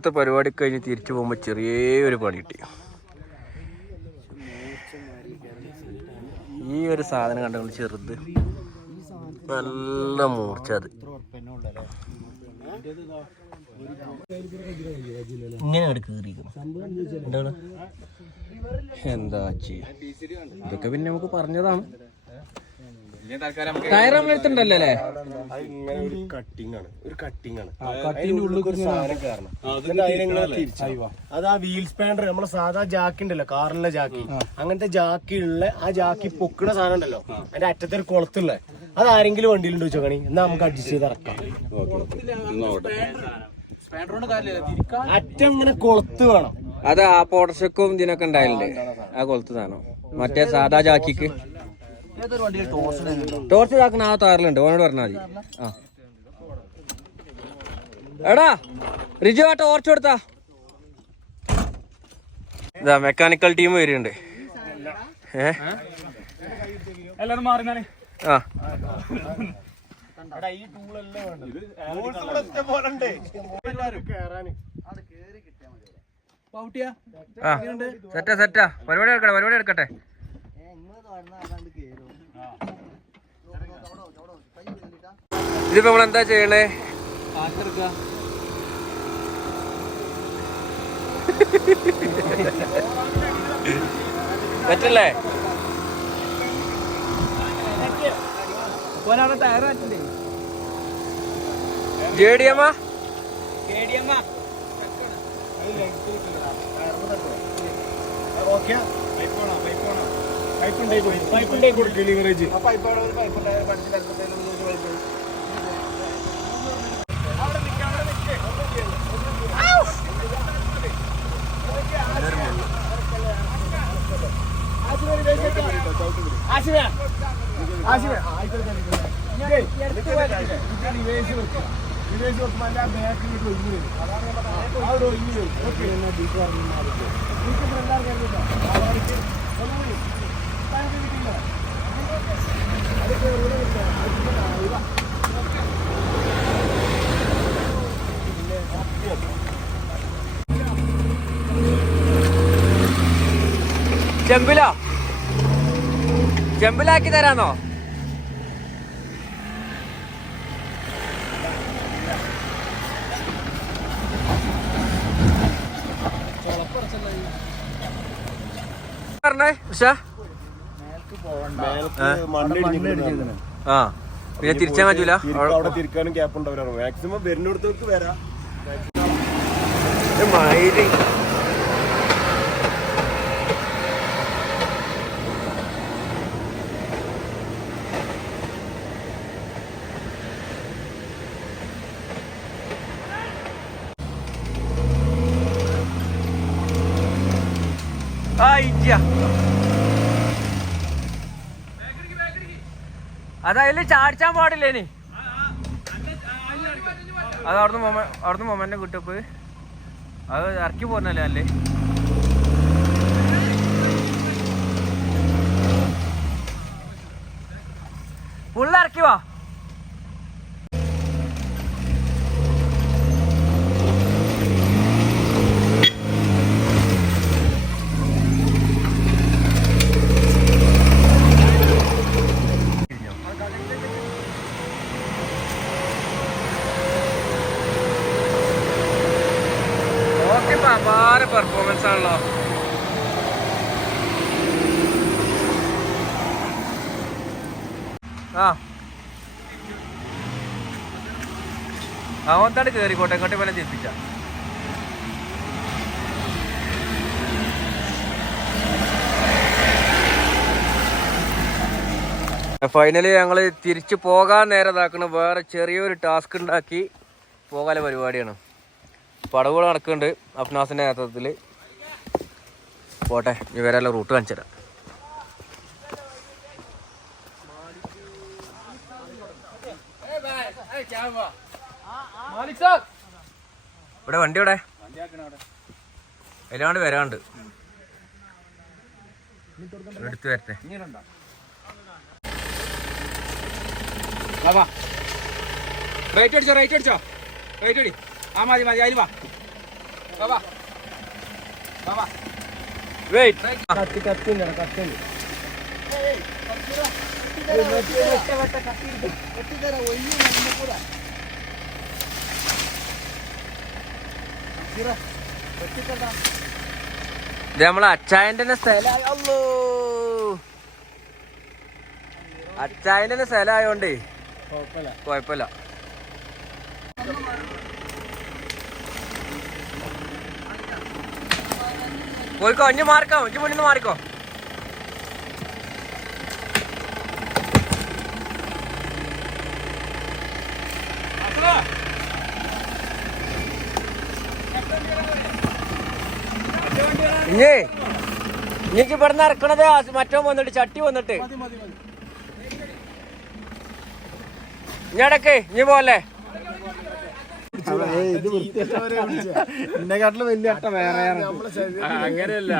ഇന്നത്തെ പരിപാടി കഴിഞ്ഞ് തിരിച്ചു പോകുമ്പോൾ ചെറിയൊരു പണി കിട്ടി. ഈ ഒരു സാധനം കണ്ടുകൊണ്ട് ചെറുത്? നല്ല മൂർച്ച അത്. ഇങ്ങനെ എന്താ ചെയ്യാ? ഇതൊക്കെ പിന്നെ നമുക്ക് പറഞ്ഞതാണ്. ടയർ നമ്മൾ എടുത്തിട്ടുണ്ടല്ലോ അല്ലേ? ഇങ്ങനെ ഒരു കട്ടിങ് ആണ്. ഒരു കട്ടിങ് ആണ്. അതിന്റെ ഉള്ളിൽ ഒരു സാധനം കയറണം എന്നിട്ട് അതിനെങ്ങനെ തിരിച്ചു. അത് ആ വീൽ സ്പാൻഡർ നമ്മളെ സാധാ ജാക്കി ഉണ്ടല്ലോ കാറിലെ ജാക്കി. അങ്ങനത്തെ ജാക്കി ഉള്ള ആ ജാക്കി പൊക്കണ സാധനം ഉണ്ടല്ലോ. അതിന്റെ അറ്റത്തെ ഒരു കുളത്തുള്ള. അത് ആരെങ്കിലും വണ്ടിയിലുണ്ടോ ചോക്കണി എന്നാ നമുക്ക് അഡ്ജസ്റ്റ് ചെയ്ത് ഇറക്കാം. അറ്റം ഇങ്ങനെ കൊളുത്ത് വേണം. അത് ആ പോട്ടർഷക്കും ഇതിനൊക്കെ ഉണ്ടായില്ലേ ആ കൊളുത്ത് സാധനം. മറ്റേ സാധാ ജാക്കിക്ക്. ടോർച്ച് ഇതാക്കുന്ന ആ താറിലുണ്ട് ഓനോട് പറഞ്ഞാൽ മതി. ആ. എടാ റിജു ആ ടോർച്ച് കൊടുത്താ. ഇതാ മെക്കാനിക്കൽ ടീം വരുന്നുണ്ട്. ഏ? എല്ലാരും. ആ. സെറ്റാ സെറ്റാ. പരിപാടി എടുക്കട്ടെ പരിപാടി എടുക്കട്ടെ. ഇതിപ്പോ നമ്മൾ എന്താ ചെയ്യണേ പറ്റില്ലേ? ജെ ഡി എമ്മ കൊടുക്ക് leverage. ആശിമേ, ആശിമേ, ആയിക്കോട്ടെ, ആയിക്കോട്ടെ. ഇതേ, നിക്ക് നിക്ക്. ഇത് reverse വെക്ക്. reverse വെക്കുമ്പോ അതിന്റെ ആ back ഇങ്ങോട്ട് ഒഴിഞ്ഞ് വരും. ഒരു ഒഴിഞ്ഞ് വരും. Okay. നിക്ക് front ആർക്കാ കേട്ടോ? ആ വഴിക്ക് ഒന്നുകൂടി. താഴേക്ക് കിട്ടിയില്ല. അതൊക്കെ ഇവിടെ വെച്ചോ. അതിന്റെ താഴെ. ഇതാ. ചെമ്പിലോ? ചെമ്പിലാക്കി തരാന്നോ? പറഞ്ഞേ ഉഷാ. ആ. പിന്നെ തിരിച്ചാൻ പറ്റൂല. അവിടെ തിരിക്കാനും ഉണ്ടാവില്ല മാക്സിമം വരുന്നിടത്തേക്ക് വരാം. അതതിൽ ചാടിച്ചാൻ പാടില്ലേനി അത് അവിടുന്ന് അവിടുന്ന് മൊമെന്റ് കിട്ടപ്പ് അത് ഇറക്കി പോന്നല്ലേ അല്ലേ പുള്ള ഇറക്കി വാ ഓക്കെ അപാര പെർഫോമൻസ് ആണല്ലോ ആ അവന്താണ് കയറിക്കോട്ടെ ഇങ്ങോട്ട് പോലെ തിരിപ്പിച്ച ഫൈനലി ഞങ്ങൾ തിരിച്ചു പോകാൻ നേരെ ഇതാക്കണ. വേറെ ചെറിയൊരു ടാസ്ക് ഉണ്ടാക്കി പോകാനുള്ള പരിപാടിയാണ്. പടവുകൾ നടക്കുന്നുണ്ട് അഫ്നാസിന്റെ നേതൃത്വത്തിൽ പോട്ടെ ഇവരെല്ലാം റൂട്ട് കാണിച്ചു തരാം ഇവിടെ വണ്ടി ഇവിടെ അതിലാണ്ട് വരാണ്ട്. എടുത്തു വരട്ടെ. റൈറ്റ് അടിച്ചോ റൈറ്റ് അടിച്ചോ. റൈറ്റ് അടി. ആ മതി മതി അതിൽ വാ. വെയിറ്റ് കത്തി കത്തി ഉണ്ട് കത്തി ഉണ്ട് ഇത് നമ്മളെ അച്ചായന്റെ തന്നെ നമ്മളെ അല്ലോ അച്ചായന്റെ തന്നെ സ്ഥലമായോണ്ടേ കുഴപ്പമില്ല. കുഴപ്പമില്ല. പോയിക്കോ ഇഞ്ഞ് മാറിക്കോ ഇഞ്ഞ് മുന്നിൽ നിന്ന് മാറിക്കോ. ഇഞ്ഞിക്ക് ഇവിടുന്ന് ഇറക്കണത് മറ്റോ വന്നിട്ട് ചട്ടി വന്നിട്ട്. മതി ഇനി പോലേ ഇഞ്ഞടക്ക് ഇഞ്ഞ് പോലെ ഇത് എന്നെക്കാട്ടിലും വലിയ അട്ട വേറെ അങ്ങനെയല്ല.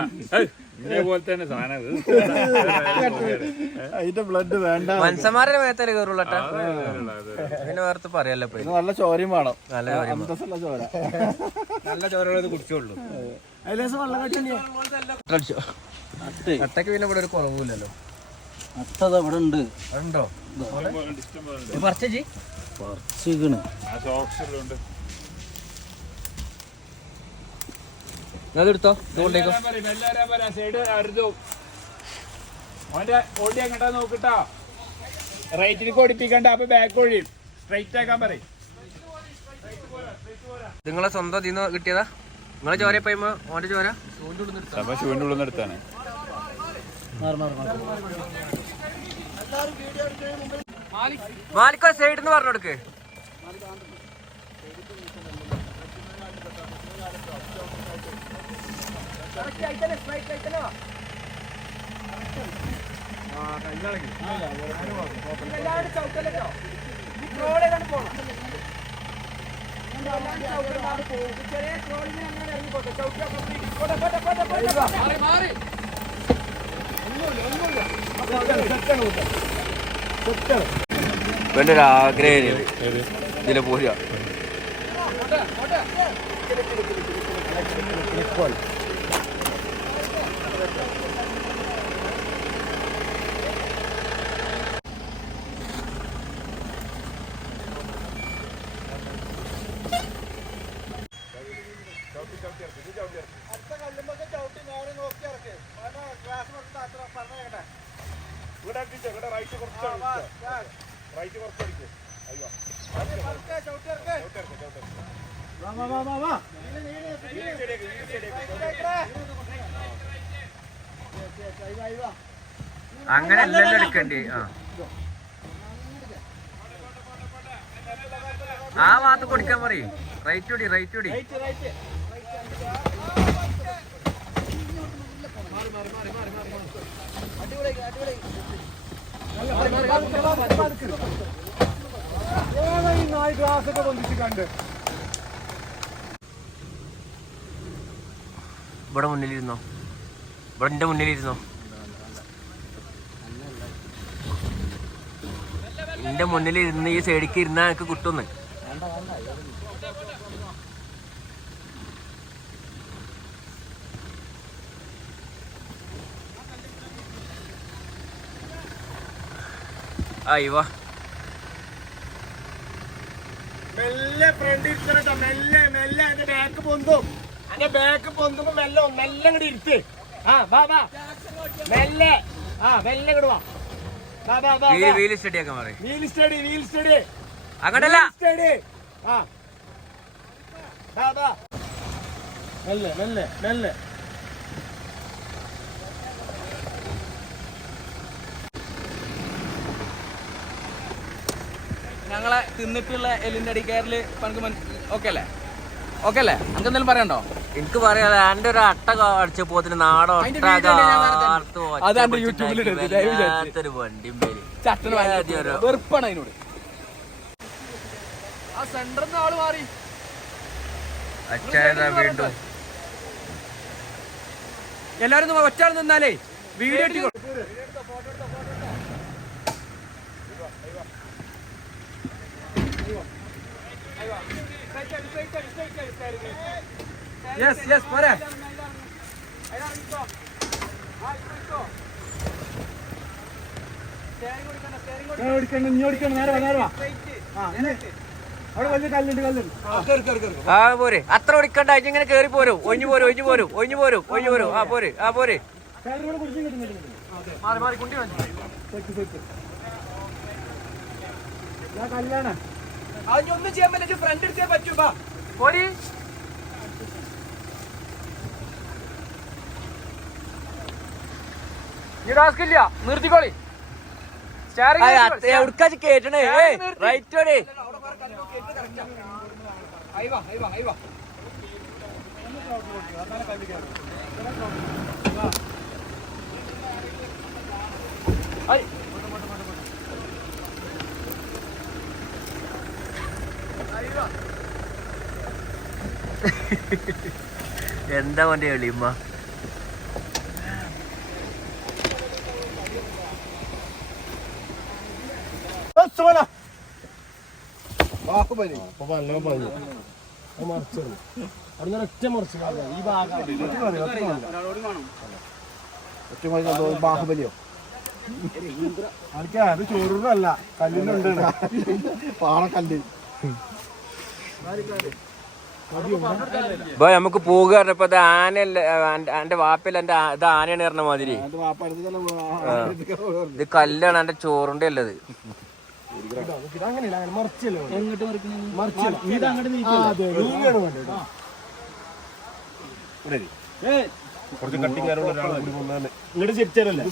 അതിന്റെ ബ്ലഡ് വേണ്ട. മനുഷ്യന്മാരുടെ മേത്തല്ലേ കയറുള്ളട്ടാ പിന്നെ വേർത്ത് പറയല്ലോ. നല്ല ചോരയും വേണം. നല്ല ചോരയും വേണം. അന്തസ്സുള്ള ചോര. നല്ല ചോരകളത് കുടിച്ചോളൂ. അതിലേസം വെള്ളം കെട്ടിയോ അട്ടക്ക് പിന്നെ ഇവിടെ ഒരു കുറവില്ലല്ലോ അട്ടത് അവിടെ ഉണ്ട്. അതുണ്ടോ? പറിച്ചി പറിച്ചിക്കണ് ആ സോക്സിലുണ്ട് അതെടുത്തോ ഇതുകൊണ്ടേക്കോ. ഓന്റെ ഓടി എങ്ങട്ടാ നോക്കിട്ടോ? റൈറ്റിൽ ഓടിപ്പിക്കണ്ട അപ്പൊ ബാക്ക് ഒഴിയും. സ്ട്രൈറ്റ് ആക്കാൻ പറയും. നിങ്ങളെ സ്വന്തം ഇതിന്ന് കിട്ടിയതാ? നിങ്ങളെ ചോര പൈമ ഓന്റെ ചോര? ഉള്ളിൽ എടുത്താണ്. മാലിക്കോ സൈഡ് എന്ന് പറഞ്ഞു കൊടുക്ക്. ഇവന്റെ ഒരു ആഗ്രഹം ഇതിലെ പോരുക Nicole. അടുത്ത കല്ലുമ്പൊക്കെ ചവിട്ടി നേരെ നോക്കി ഇറക്കി ക്ലാസ് കൊടുത്ത് അത്ര പറഞ്ഞ കേട്ടെ ഇവിടെ അടിച്ചോ ഇവിടെ റൈറ്റ് കുറച്ച് റൈറ്റ് കുറച്ച് അടിക്കും അയ്യോ ചവിട്ടി ഇറക്കേ ചവിട്ടി ഇറക്കേ ചവിട്ടി ഇറക്കേ അങ്ങനെ എല്ലാം എടുക്കണ്ടേ. ആ. ആ ഭാഗത്ത് കൊടുക്കാൻ പറയും. റൈറ്റ് ഓടി റൈറ്റ് ഓടി നാല് ഗ്ലാസ് ഒക്കെ പൊന്തിച്ച് കണ്ട്. ഇവിടെ മുന്നിലിരുന്നോ? ഇവിടെ എന്റെ മുന്നിലിരുന്നോ? എന്റെ മുന്നിൽ ഇരുന്ന് ഈ സൈഡിക്ക് ഇരുന്നാ എനിക്ക് കിട്ടുന്നു. അയ്യോ മെല്ലെ ഫ്രണ്ട് ഇരിക്കണട്ടോ മെല്ലെ മെല്ലെ. എന്റെ ബാക്ക് പൊന്തും. എന്റെ ബാക്ക് പൊന്തുമ്പോ മെല്ലെ മെല്ലെ ഇങ്ങോട്ട് ഇരുത്ത്. ആ വാ വാ. മെല്ലെ. ആ മെല്ലെ ഇങ്ങോട്ട് വാ. വാ വാ വീൽ സ്റ്റഡി വീൽ സ്റ്റഡി അങ്ങോട്ടല്ല. സ്റ്റഡി ആ. വാ വാ. മെല്ലെ മെല്ലെ മെല്ലെ. ഞങ്ങളെ തിന്നിട്ടുള്ള എല്ലിന്റെ അടിക്കാരിൽ പണക്ക് ഓക്കെ അല്ലേ? ഓക്കെ അല്ലേ? നമുക്ക് എന്തെങ്കിലും പറയണ്ടോ? എനിക്ക് പറയാതെ എന്റെ ഒരു അട്ട അടിച്ച പോത്തിന് നാടോ വണ്ടിയും പേര്. ഒരു- വെറുപ്പാണ് അതിനോട്. ആ ആൾ മാറി. വീണ്ടും. എല്ലാരും ഒറ്റാൾ നിന്നാലേ വീഡിയോ എടുത്തിക്കോ യെസ് യെസ് പോരെ ഓടിക്കണം ഇനി ഓടിക്കണം നേരെ വാ നേരെ വാ ആ ഇനി. അവിടെ വലിയ കല്ലുണ്ട് കല്ലുണ്ട് ആ കയറി കയറി കയറി ആ പോരെ. അത്ര ഒടിക്കണ്ട ഇങ്ങനെ കേറി പോരും. ഒഴിഞ്ഞു പോരും ഒഴിഞ്ഞു പോരും ഒഴിഞ്ഞു പോരും ഒഴിഞ്ഞു പോരും. ആ പോര് ആ പോര്. മാറി മാറി കുണ്ടി കല്ലാണ്. അതിനൊന്നും ചെയ്യാൻ പറ്റില്ല ഫ്രണ്ട് എടുത്തേ പറ്റൂ ബാ. പോരി. ഈ ടാസ്ക് ഇല്ല. നിർത്തിക്കോളി. എവിടുക്കാച്ച് കേട്ടണേ റൈറ്റ് ഓടി. ഒറ്റ മറിച്ച് ഈ ഭാഗം. ബാഹുബലിയോ? അത് ചോറൂരല്ല കല്ലിനുണ്ട് പാറക്കല്ല് ഇപ്പൊ നമുക്ക് പോകുക പറഞ്ഞപ്പോ അത് ആനയല്ല എന്റെ വാപ്പല്ല എന്റെ ഇത് ആനയാണ് പറഞ്ഞ മാതിരി. ഇത് കല്ലാണ് എന്റെ ചോറുണ്ടേ അല്ലത് അങ്ങനെയല്ല അങ്ങനെ മറിച്ചല്ലോ മറിച്ചല്ല ഇത് അങ്ങോട്ട് നീങ്ങാണ് വേണ്ടത് കുറച്ച് കട്ടിങ് ആയിട്ടുള്ള ഒരാളെ കൂടി കൊണ്ടുവന്നെ ഇങ്ങോട്ട് ചിരിച്ചാലല്ലേ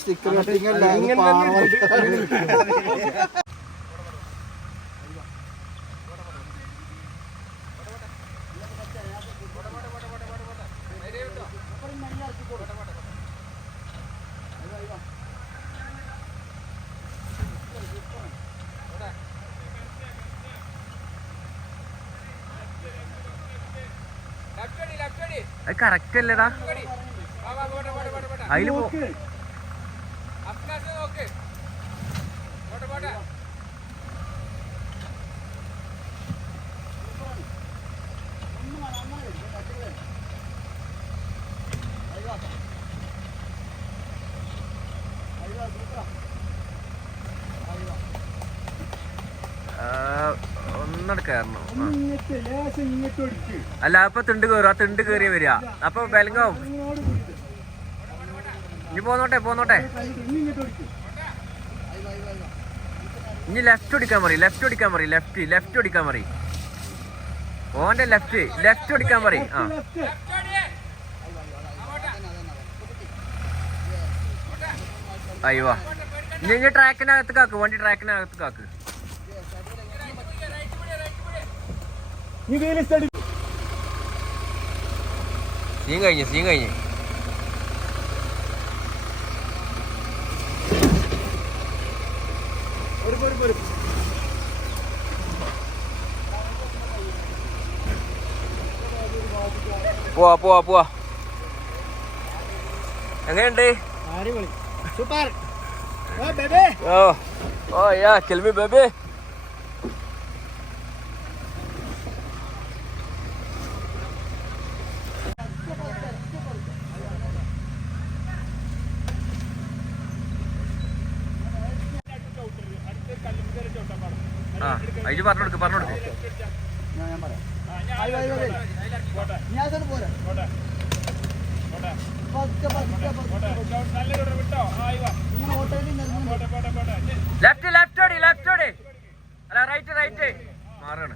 കറക്റ്റ് അല്ലേടാ. അതിൽ കയറണം അല്ല അപ്പൊ തിണ്ട് കയറും ആ തിണ്ട് കയറി വരിക. അപ്പൊ പിടിക്ക്. ഇനി പോന്നോട്ടെ പോന്നോട്ടെ. ഇനി ലെഫ്റ്റ് ഓടിക്കാൻ പറയും ലെഫ്റ്റ് ഓടിക്കാൻ പറയും ലെഫ്റ്റ് ലെഫ്റ്റ് ഓടിക്കാൻ പറയും. ഓന്റെ ലെഫ്റ്റ് ലെഫ്റ്റ് ഓടിക്കാൻ പറയും ആ. അയ്യോ. ഇനി ഇനി ട്രാക്കിനകത്ത് കാക്ക് വണ്ടി ട്രാക്കിനകത്ത് കാക്ക്. സീൻ കഴിഞ്ഞ് സീൻ കഴിഞ്ഞ്. പോവാ പോവാ പോവാ. എങ്ങനെയുണ്ട്? സൂപ്പർ. ഓ ഓ യാ കിൽമി ബേബി ആ അയ്യോ പറഞ്ഞു കൊടുക്ക് പറഞ്ഞു കൊടുക്ക് നല്ലൊരു വിട്ടോ ആയിവാ പോട്ടെ പോട്ടെ പോട്ടെ ലെഫ്റ്റ് ലെഫ്റ്റ് ഓടി ലെഫ്റ്റ് ഓടി. അല്ല റൈറ്റ് റൈറ്റ് മാറാണ്.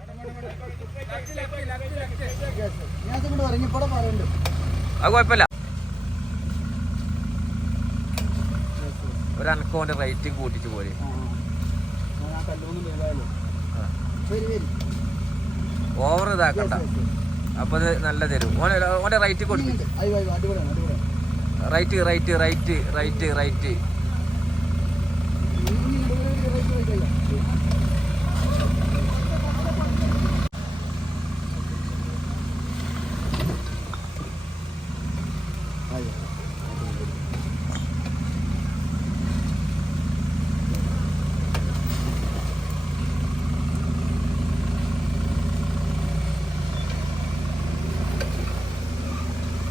അത് കുഴപ്പമില്ല. ഒരനക്കോന്റെ അനക്കോന്റെ റേറ്റ് പോലെ ഓവർ ഇതാക്കണ്ട. അപ്പൊ നല്ല തരും. ഓനെ ഓന്റെ റൈറ്റ് കൊടുക്കും. Right right right right right.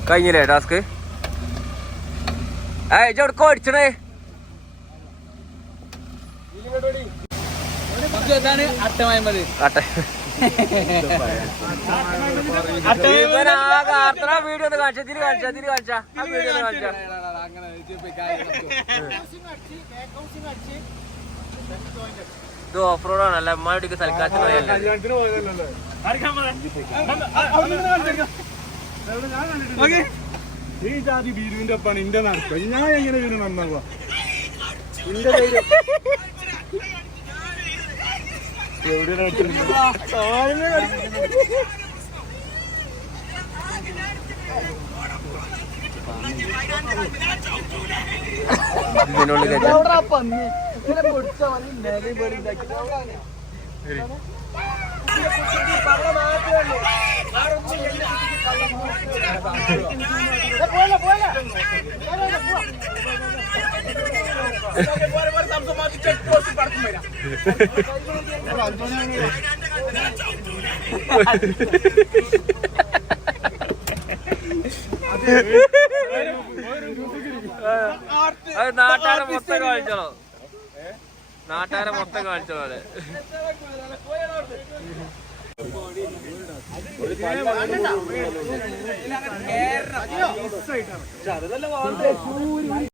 കഴിഞ്ഞില്ലേ ടാസ്ക്? എവിടക്കോ അടിച്ചണേ വീഡിയോ ഒന്ന് കാണിച്ചാ തിരി കാണിച്ചാ തിരി കാണിച്ചാ ആ വീഡിയോ ഒന്ന് കാണിച്ചാ ഇത് ഓഫ് റോഡ് ആണല്ലേ അമ്മയുടെ സൽക്കാരത്തിന് പോയല്ലേ ഈ ജാതി ബീരുവിന്റെ ഒപ്പാണ് ഇന്റെ നടക്കുക. ഞാൻ എങ്ങനെ ബീരു നന്നാവുക? ഇന്റെ ധൈര്യം. പന്നി? വെച്ചിരുന്നത്? പൊടിച്ച. ഇതിനുള്ളിൽ കയറ്റാ അത് നാട്ടാരെ മൊത്തം കാണിച്ചോളൂ. നാട്ടാരെ മൊത്തം കാണിച്ചോളൂ അല്ലേ